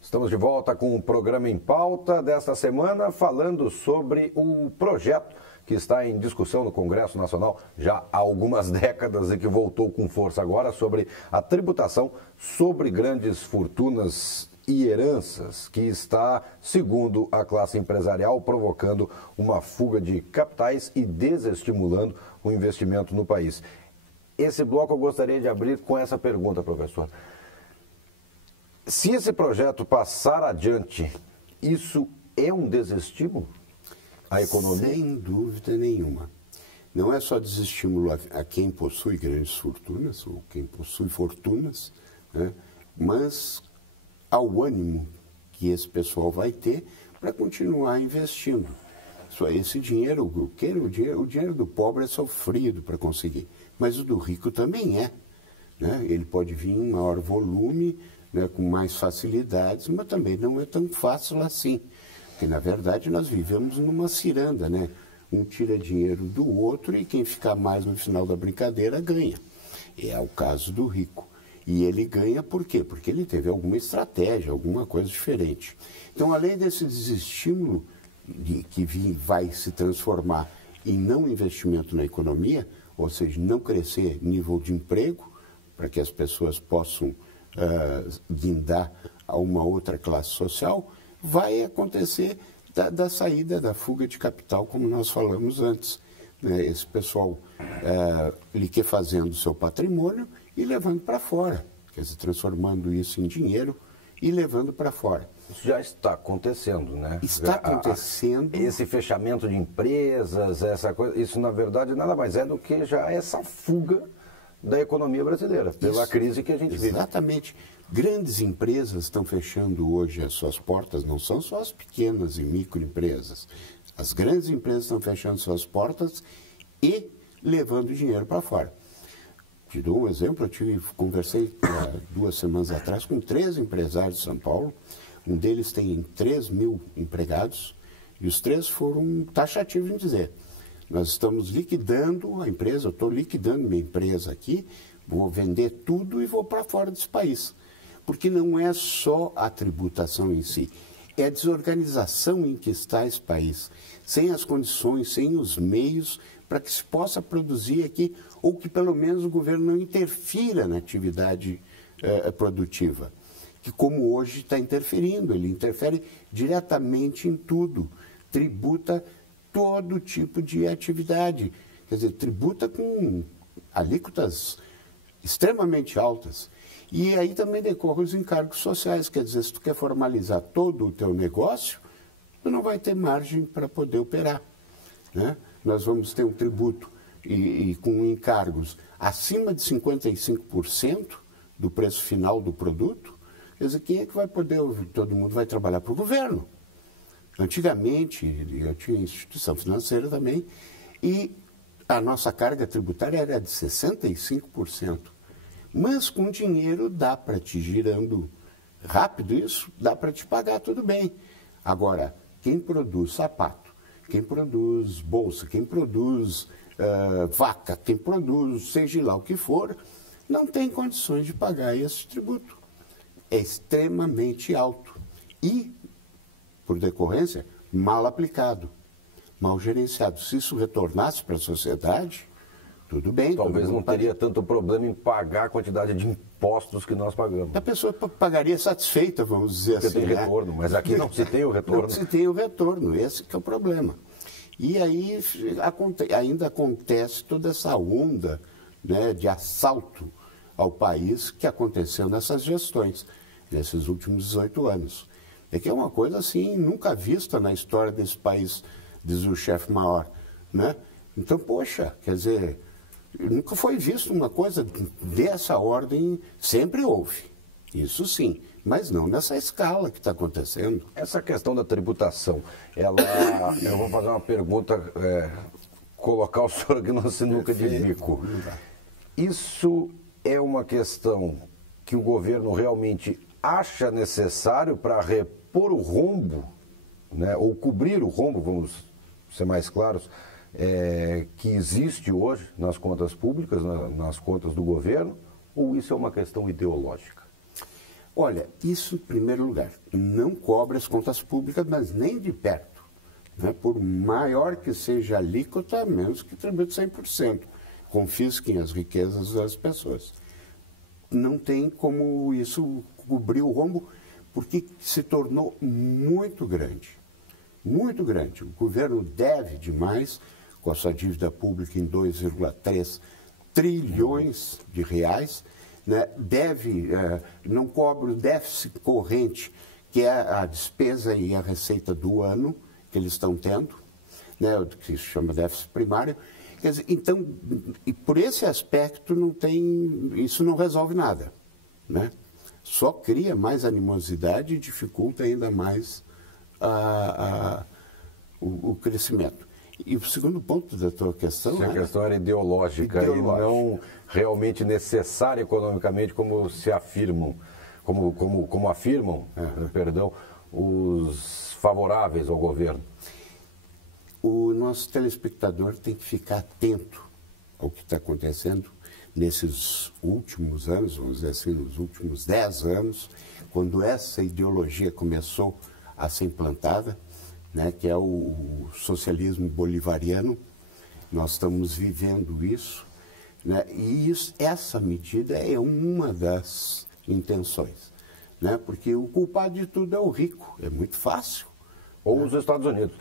Estamos de volta com o programa Em Pauta desta semana, falando sobre o projeto que está em discussão no Congresso Nacional já há algumas décadas e que voltou com força agora, sobre a tributação sobre grandes fortunas e heranças, que está, segundo a classe empresarial, provocando uma fuga de capitais e desestimulando o investimento no país. Esse bloco eu gostaria de abrir com essa pergunta, professor. Se esse projeto passar adiante, isso é um desestímulo à economia? Sem dúvida nenhuma. Não é só desestímulo a quem possui grandes fortunas, ou quem possui fortunas, né, mas ao ânimo que esse pessoal vai ter para continuar investindo. Esse dinheiro, o dinheiro do pobre é sofrido para conseguir, mas o do rico também é. Né? Ele pode vir em maior volume, né, com mais facilidades, mas também não é tão fácil assim. Porque, na verdade, nós vivemos numa ciranda, né? Um tira dinheiro do outro e quem ficar mais no final da brincadeira ganha. É o caso do rico. E ele ganha por quê? Porque ele teve alguma estratégia, alguma coisa diferente. Então, além desse desestímulo que vai se transformar em não investimento na economia, ou seja, não crescer nível de emprego, para que as pessoas possam guindar a uma outra classe social, vai acontecer da saída, da fuga de capital, como nós falamos antes. Né? Esse pessoal liquefazendo o seu patrimônio e levando para fora, quer dizer, transformando isso em dinheiro e levando para fora. Isso já está acontecendo, né? Está acontecendo. Esse fechamento de empresas, essa coisa, isso na verdade nada mais é do que já essa fuga da economia brasileira, pela crise que a gente vive. Exatamente. Grandes empresas estão fechando hoje as suas portas, não são só as pequenas e microempresas. As grandes empresas estão fechando suas portas e levando dinheiro para fora. Te dou um exemplo, conversei 2 semanas atrás com 3 empresários de São Paulo. Um deles tem 3 mil empregados e os 3 foram taxativos em dizer: nós estamos liquidando a empresa, eu estou liquidando minha empresa aqui, vou vender tudo e vou para fora desse país. Porque não é só a tributação em si, é a desorganização em que está esse país, sem as condições, sem os meios para que se possa produzir aqui, ou que pelo menos o governo não interfira na atividade produtiva, que como hoje está interferindo, ele interfere diretamente em tudo, tributa todo tipo de atividade, quer dizer, tributa com alíquotas extremamente altas. E aí também decorrem os encargos sociais, quer dizer, se tu quer formalizar todo o teu negócio, tu não vai ter margem para poder operar. Né? Nós vamos ter um tributo e com encargos acima de 55% do preço final do produto. Quer dizer, quem é que vai poder, todo mundo vai trabalhar para o governo. Antigamente, eu tinha instituição financeira também, e a nossa carga tributária era de 65%. Mas com dinheiro dá para te girando rápido isso, dá para te pagar tudo bem. Agora, quem produz sapato, quem produz bolsa, quem produz vaca, quem produz seja lá o que for, não tem condições de pagar esse tributo. É extremamente alto e, por decorrência, mal aplicado, mal gerenciado. Se isso retornasse para a sociedade, tudo bem. Talvez não teria tanto problema em pagar a quantidade de impostos que nós pagamos. A pessoa pagaria satisfeita, vamos dizer assim. Porque tem retorno, mas aqui não se tem o retorno. Não se tem o retorno, esse que é o problema. E aí ainda acontece toda essa onda, né, de assalto ao país que aconteceu nessas gestões, nesses últimos 18 anos. É que é uma coisa assim, nunca vista na história desse país, diz o chefe maior, né? Então, poxa, quer dizer, nunca foi visto uma coisa dessa ordem, sempre houve, isso sim, mas não nessa escala que está acontecendo. Essa questão da tributação, eu vou fazer uma pergunta, colocar o senhor aqui no sinuca de bico. Isso é uma questão que o governo realmente acha necessário para repor o rombo, né, ou cobrir o rombo, vamos ser mais claros, que existe hoje nas contas públicas, nas contas do governo, ou isso é uma questão ideológica? Olha, isso em primeiro lugar, não cobre as contas públicas, mas nem de perto. Né? Por maior que seja a alíquota, menos que tribute 100%. Confisquem as riquezas das pessoas. Não tem como isso cobrir o rombo, porque se tornou muito grande. Muito grande. O governo deve demais, com a sua dívida pública em 2,3 trilhões de reais, né? Não cobre o déficit corrente, que é a despesa e a receita do ano que eles estão tendo, né? O que se chama déficit primário. Quer dizer, então, e por esse aspecto, isso não resolve nada, né? Só cria mais animosidade e dificulta ainda mais o crescimento. E o segundo ponto da tua questão... Se a questão era ideológica e não realmente necessária economicamente, como se afirmam, como afirmam, perdão, os favoráveis ao governo. O nosso telespectador tem que ficar atento ao que está acontecendo nesses últimos anos, vamos dizer assim, nos últimos 10 anos, quando essa ideologia começou a ser implantada, né, que é o socialismo bolivariano. Nós estamos vivendo isso, né, e essa medida é uma das intenções, né, porque o culpado de tudo é o rico, é muito fácil. Ou os Estados Unidos.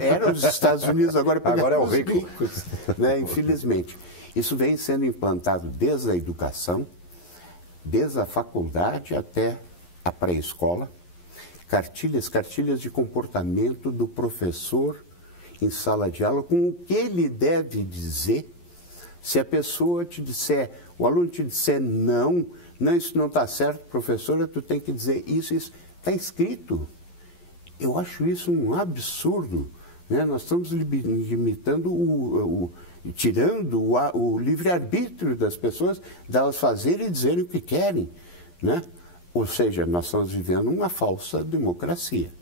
Era os Estados Unidos, agora é o os rico. ricos, né, infelizmente. Isso vem sendo implantado desde a educação, desde a faculdade até a pré-escola. Cartilhas de comportamento do professor em sala de aula, com o que ele deve dizer. Se a pessoa te disser, o aluno te disser não, isso não está certo, professora, tu tem que dizer isso, está escrito. Eu acho isso um absurdo, né? Nós estamos limitando tirando o livre-arbítrio das pessoas, delas fazerem e dizerem o que querem, né? Ou seja, nós estamos vivendo uma falsa democracia.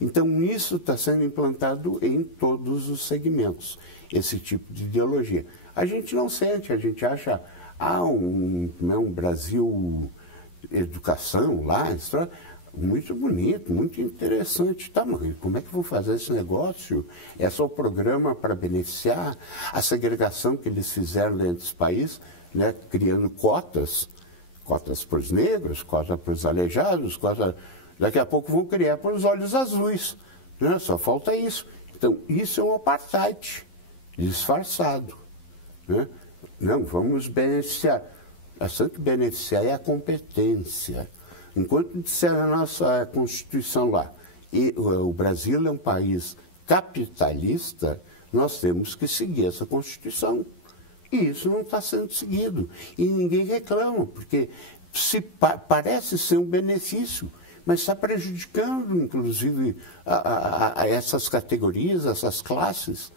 Então, isso está sendo implantado em todos os segmentos, esse tipo de ideologia. A gente não sente, a gente acha, um Brasil educação lá, muito bonito, muito interessante. Tá, mas como é que eu vou fazer esse negócio? É só o programa para beneficiar a segregação que eles fizeram dentro dos países, né, criando cotas para os negros, cotas para os aleijados, daqui a pouco vão criar para os olhos azuis, né? Só falta isso. Então, isso é um apartheid disfarçado, né? Não, vamos beneficiar. Acho que beneficiar é a competência. Enquanto disser a nossa Constituição lá, e o Brasil é um país capitalista, nós temos que seguir essa Constituição. E isso não está sendo seguido. E ninguém reclama, porque parece ser um benefício, mas está prejudicando, inclusive, a essas categorias, essas classes.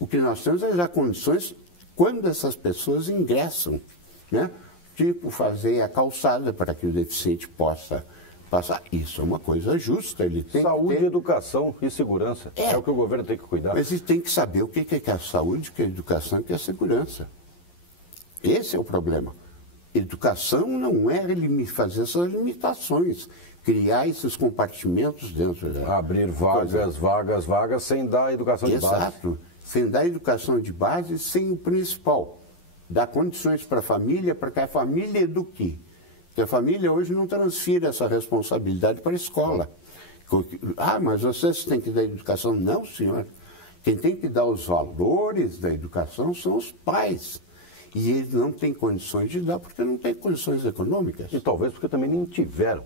O que nós temos é dar condições quando essas pessoas ingressam, né? Tipo, fazer a calçada para que o deficiente possa passar. Isso é uma coisa justa. Ele tem saúde, educação e segurança. É o que o governo tem que cuidar. Mas ele tem que saber o que é a saúde, o que é a educação e o que é a segurança. Esse é o problema. Educação não é fazer essas limitações, criar esses compartimentos dentro da... Abrir vagas, sem dar educação de base. Exato. Sem dar educação de base, sem o principal. Dar condições para a família, para que a família eduque. Porque a família hoje não transfere essa responsabilidade para a escola. Mas vocês têm que dar educação. Não, senhor. Quem tem que dar os valores da educação são os pais. E eles não têm condições de dar, porque não têm condições econômicas. E talvez porque também nem tiveram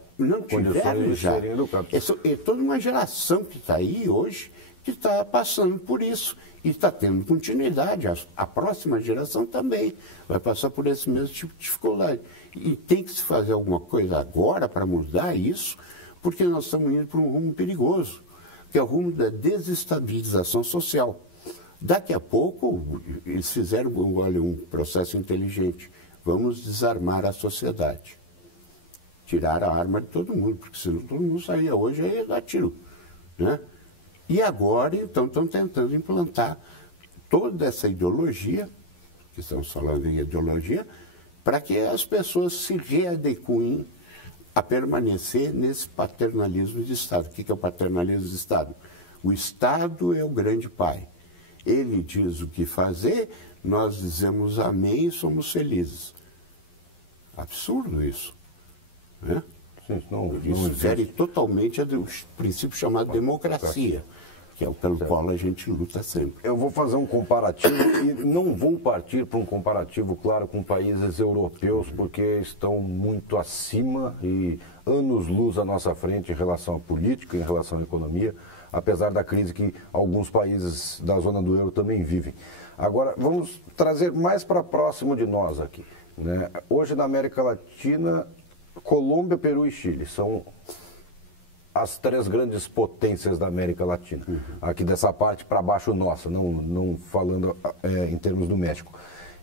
condições de serem educados. É toda uma geração que está aí hoje que está passando por isso. E está tendo continuidade. A próxima geração também vai passar por esse mesmo tipo de dificuldade. E tem que se fazer alguma coisa agora para mudar isso, porque nós estamos indo para um rumo perigoso, que é o rumo da desestabilização social. Daqui a pouco, eles fizeram um processo inteligente. Vamos desarmar a sociedade. Tirar a arma de todo mundo, porque senão todo mundo saía hoje e ia dar tiro, né? E agora, então, estão tentando implantar toda essa ideologia, que estamos falando em ideologia, para que as pessoas se readequem a permanecer nesse paternalismo de Estado. O que é o paternalismo de Estado? O Estado é o grande pai. Ele diz o que fazer, nós dizemos amém e somos felizes. Absurdo isso. Né? Sim, Isso fere totalmente o princípio chamado democracia, que é o pelo qual a gente luta sempre. Eu vou fazer um comparativo e não vou partir para um comparativo, claro, com países europeus, porque estão muito acima e anos-luz à nossa frente em relação à política, em relação à economia, apesar da crise que alguns países da zona do euro também vivem. Agora, vamos trazer mais para próximo de nós aqui, né? Hoje, na América Latina, Colômbia, Peru e Chile são as 3 grandes potências da América Latina. Aqui dessa parte para baixo nossa, não falando em termos do México.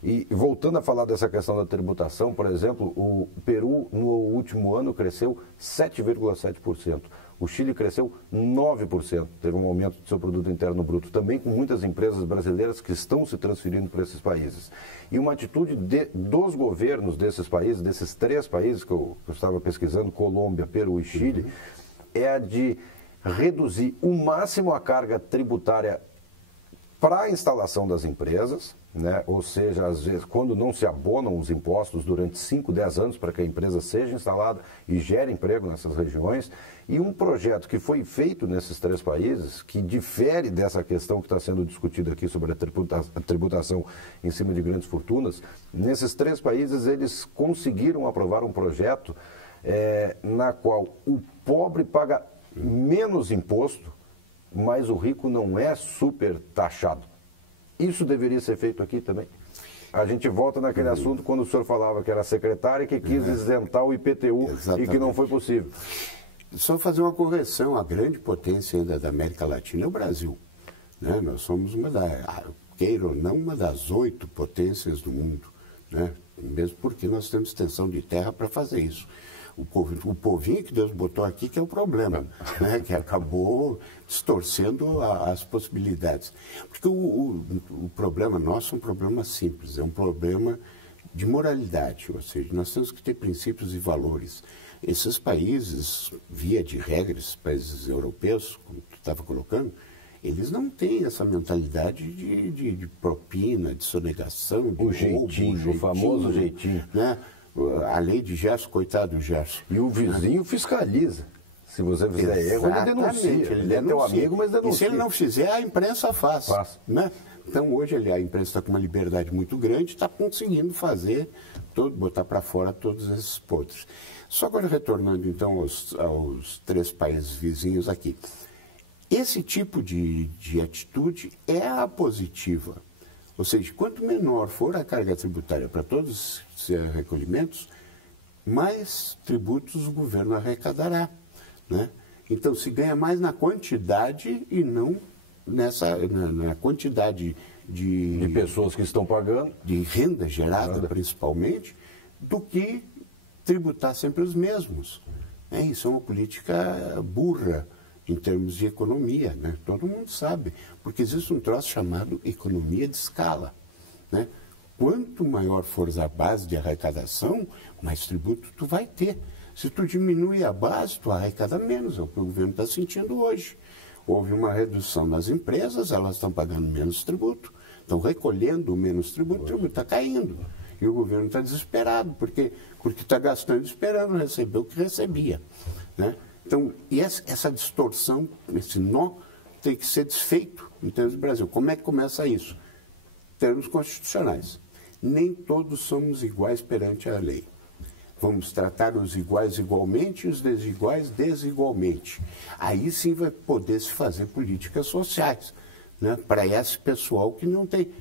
E voltando a falar dessa questão da tributação, por exemplo, o Peru no último ano cresceu 7,7%. O Chile cresceu 9%, teve um aumento do seu produto interno bruto, também com muitas empresas brasileiras que estão se transferindo para esses países. E uma atitude dos governos desses países, desses 3 países que eu estava pesquisando, Colômbia, Peru e Chile, é a de reduzir o máximo a carga tributária para a instalação das empresas, né? Ou seja, às vezes, quando não se abonam os impostos durante 5, 10 anos para que a empresa seja instalada e gere emprego nessas regiões, e um projeto que foi feito nesses 3 países, que difere dessa questão que está sendo discutida aqui sobre a tributação em cima de grandes fortunas, nesses 3 países eles conseguiram aprovar um projeto na qual o pobre paga menos imposto, mas o rico não é super taxado. Isso deveria ser feito aqui também? A gente volta naquele assunto quando o senhor falava que era secretária que quis isentar o IPTU. Exatamente. E que não foi possível. Só fazer uma correção, a grande potência ainda da América Latina é o Brasil. Né? Nós somos queira ou não, uma das 8 potências do mundo. Né? Mesmo porque nós temos extensão de terra para fazer isso. O povinho que Deus botou aqui que é o problema, né? Que acabou distorcendo as possibilidades. Porque o problema nosso é um problema simples, é um problema de moralidade, ou seja, nós temos que ter princípios e valores. Esses países, via de regra, esses países europeus, como tu estava colocando, eles não têm essa mentalidade de propina, de sonegação, de jeitinho, o famoso jeitinho. Né? A lei de Gerson, coitado do Gerson. E o vizinho fiscaliza. Se você fizer erro, ele denuncia. Ele é teu amigo, mas denuncia. E se ele não fizer, a imprensa faz. Né? Então, hoje, a imprensa está com uma liberdade muito grande, está conseguindo botar para fora todos esses podres. Só agora, retornando, então, aos 3 países vizinhos aqui. Esse tipo de atitude é a positiva. Ou seja, quanto menor for a carga tributária para todos os recolhimentos, mais tributos o governo arrecadará. Né? Então, se ganha mais na quantidade e não na quantidade de pessoas que estão pagando, de renda gerada principalmente, do que tributar sempre os mesmos. Isso é uma política burra em termos de economia, né? Todo mundo sabe, porque existe um troço chamado economia de escala. Né? Quanto maior for a base de arrecadação, mais tributo tu vai ter. Se tu diminui a base, tu arrecada menos, é o que o governo está sentindo hoje. Houve uma redução nas empresas, elas estão pagando menos tributo, estão recolhendo menos tributo, o tributo está caindo. E o governo está desesperado, porque está gastando esperando receber o que recebia. Né? Então, essa distorção, esse nó, tem que ser desfeito em termos do Brasil. Como é que começa isso? Termos constitucionais. Nem todos somos iguais perante a lei. Vamos tratar os iguais igualmente e os desiguais desigualmente. Aí sim vai poder se fazer políticas sociais, né? Para esse pessoal que não tem.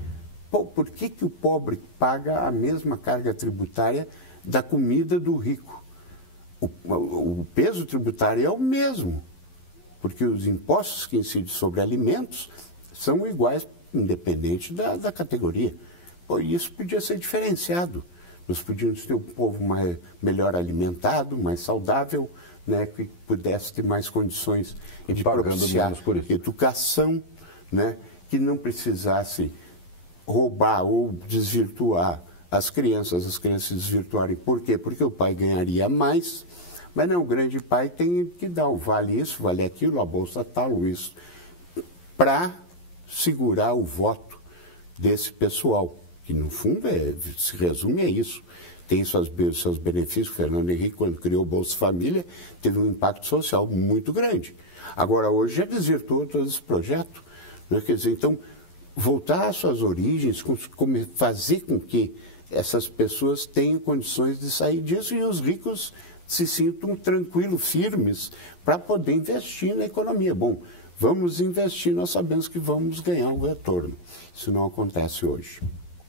Pô, por que o pobre paga a mesma carga tributária da comida do rico? O peso tributário é o mesmo, porque os impostos que incidem sobre alimentos são iguais, independente da categoria. Pô, isso podia ser diferenciado. Nós podíamos ter um povo melhor alimentado, mais saudável, né, que pudesse ter mais condições de pagando propiciar menos por isso. educação, né, que não precisasse roubar ou desvirtuar as crianças se desvirtuarem. Por quê? Porque o pai ganharia mais, mas não, o grande pai tem que dar o vale isso, vale aquilo, a bolsa tal, isso, para segurar o voto desse pessoal, que no fundo se resume a isso. Tem seus benefícios. O Fernando Henrique, quando criou o Bolsa Família, teve um impacto social muito grande. Agora, hoje já desvirtuou todo esse projeto. Né? Quer dizer, então, voltar às suas origens, fazer com que essas pessoas tenham condições de sair disso e os ricos se sintam tranquilos, firmes, para poder investir na economia. Bom, vamos investir, nós sabemos que vamos ganhar um retorno. Isso não acontece hoje.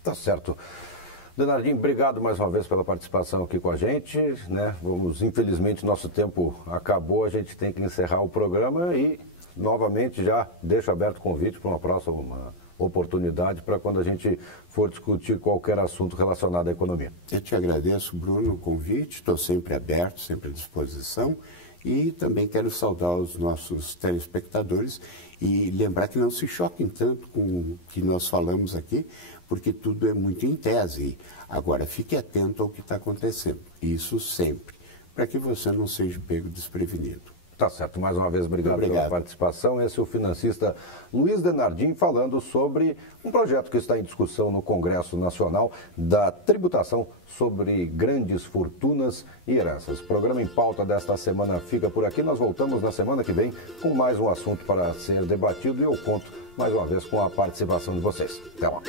Tá certo. Denardinho, obrigado mais uma vez pela participação aqui com a gente, né? Infelizmente, nosso tempo acabou, a gente tem que encerrar o programa e, novamente, já deixo aberto o convite para uma próxima oportunidade para quando a gente for discutir qualquer assunto relacionado à economia. Eu te agradeço, Bruno, o convite, estou sempre aberto, sempre à disposição e também quero saudar os nossos telespectadores e lembrar que não se choquem tanto com o que nós falamos aqui, porque tudo é muito em tese. Agora, fique atento ao que está acontecendo. Isso sempre, para que você não seja pego desprevenido. Tá certo. Mais uma vez, obrigado pela participação. Esse é o financista Luiz Denardim falando sobre um projeto que está em discussão no Congresso Nacional da tributação sobre grandes fortunas e heranças. O programa em pauta desta semana fica por aqui. Nós voltamos na semana que vem com mais um assunto para ser debatido e eu conto mais uma vez com a participação de vocês. Até lá.